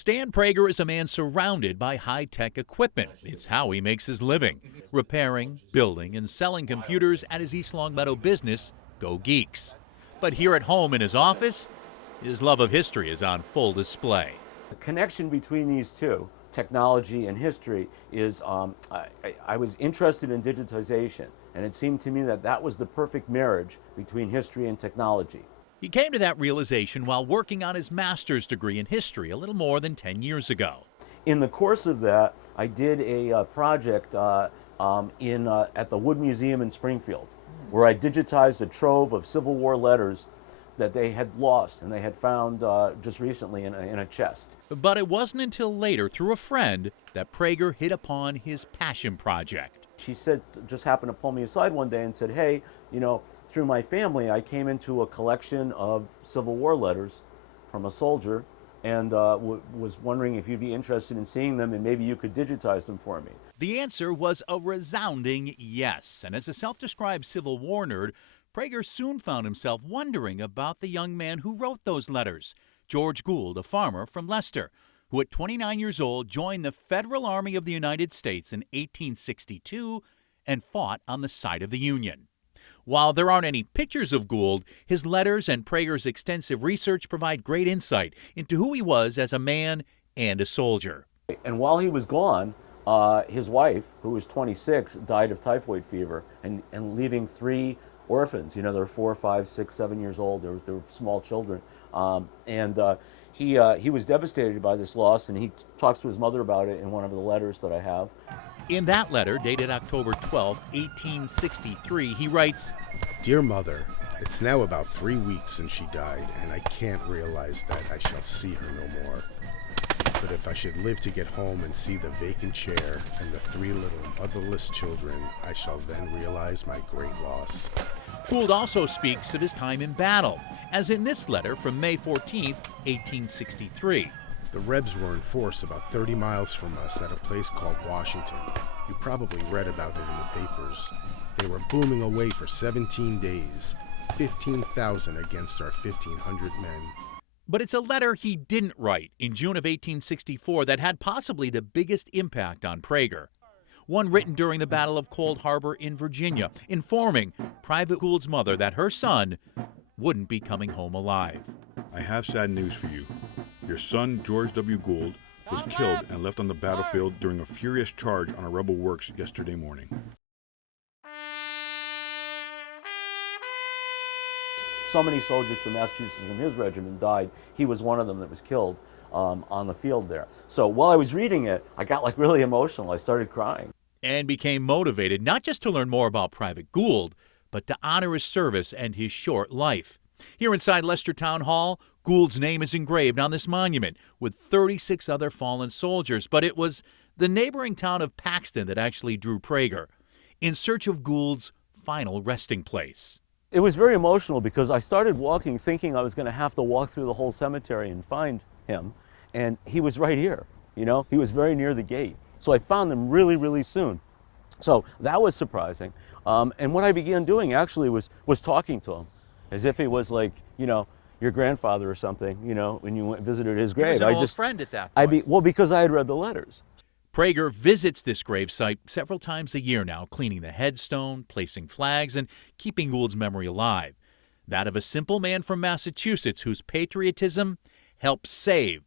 Stan Prager is a man surrounded by high-tech equipment. It's how he makes his living, repairing, building, and selling computers at his East Longmeadow business, Go Geeks. But here at home in his office, his love of history is on full display. The connection between these two, technology and history, is I was interested in digitization, and it seemed to me that that was the perfect marriage between history and technology. He came to that realization while working on his master's degree in history a little more than 10 years ago. In the course of that, I did a project at the Wood Museum in Springfield, where I digitized a trove of Civil War letters that they had lost and they had found just recently in a chest. But it wasn't until later, through a friend, that Prager hit upon his passion project. She said, just happened to pull me aside one day and said, hey, you know, through my family, I came into a collection of Civil War letters from a soldier and was wondering if you'd be interested in seeing them and maybe you could digitize them for me. The answer was a resounding yes. And as a self-described Civil War nerd, Prager soon found himself wondering about the young man who wrote those letters, George Gould, a farmer from Leicester, who at 29 years old joined the Federal Army of the United States in 1862 and fought on the side of the Union. While there aren't any pictures of Gould, his letters and Prager's extensive research provide great insight into who he was as a man and a soldier. And while he was gone, his wife, who was 26, died of typhoid fever and leaving 3 orphans. You know, they're 4, 5, 6, 7 years old. They were small children. He was devastated by this loss, and he talks to his mother about it in one of the letters that I have. In that letter, dated October 12, 1863, he writes, "Dear Mother, it's now about 3 weeks since she died, and I can't realize that I shall see her no more. But if I should live to get home and see the vacant chair and the 3 little motherless children, I shall then realize my great loss." Gould also speaks of his time in battle, as in this letter from May 14, 1863. "The Rebs were in force about 30 miles from us at a place called Washington. You probably read about it in the papers. They were booming away for 17 days, 15,000 against our 1,500 men. But it's a letter he didn't write in June of 1864 that had possibly the biggest impact on Prager. One written during the Battle of Cold Harbor in Virginia, informing Private Gould's mother that her son wouldn't be coming home alive. "I have sad news for you. Your son, George W. Gould, was killed and left on the battlefield during a furious charge on a rebel works yesterday morning." So many soldiers from Massachusetts from his regiment died. He was one of them that was killed on the field there. So while I was reading it, I got like really emotional. I started crying. And became motivated not just to learn more about Private Gould, but to honor his service and his short life. Here inside Leicester Town Hall, Gould's name is engraved on this monument with 36 other fallen soldiers, but it was the neighboring town of Paxton that actually drew Prager in search of Gould's final resting place. It was very emotional because I started walking thinking I was going to have to walk through the whole cemetery and find him, and he was right here. You know, he was very near the gate. So I found him really, really soon. So that was surprising. And what I began doing actually was talking to him as if he was like, you know, your grandfather or something, you know, when you went visited his grave. He was an old friend at that point. Well, because I had read the letters. Prager visits this gravesite several times a year now, cleaning the headstone, placing flags, and keeping Gould's memory alive. That of a simple man from Massachusetts whose patriotism helped save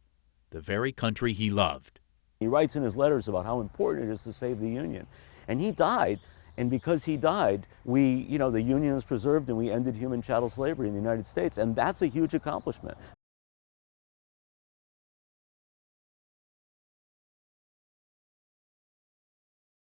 the very country he loved. He writes in his letters about how important it is to save the Union. And he died, and because he died, the Union is preserved and we ended human chattel slavery in the United States, and that's a huge accomplishment.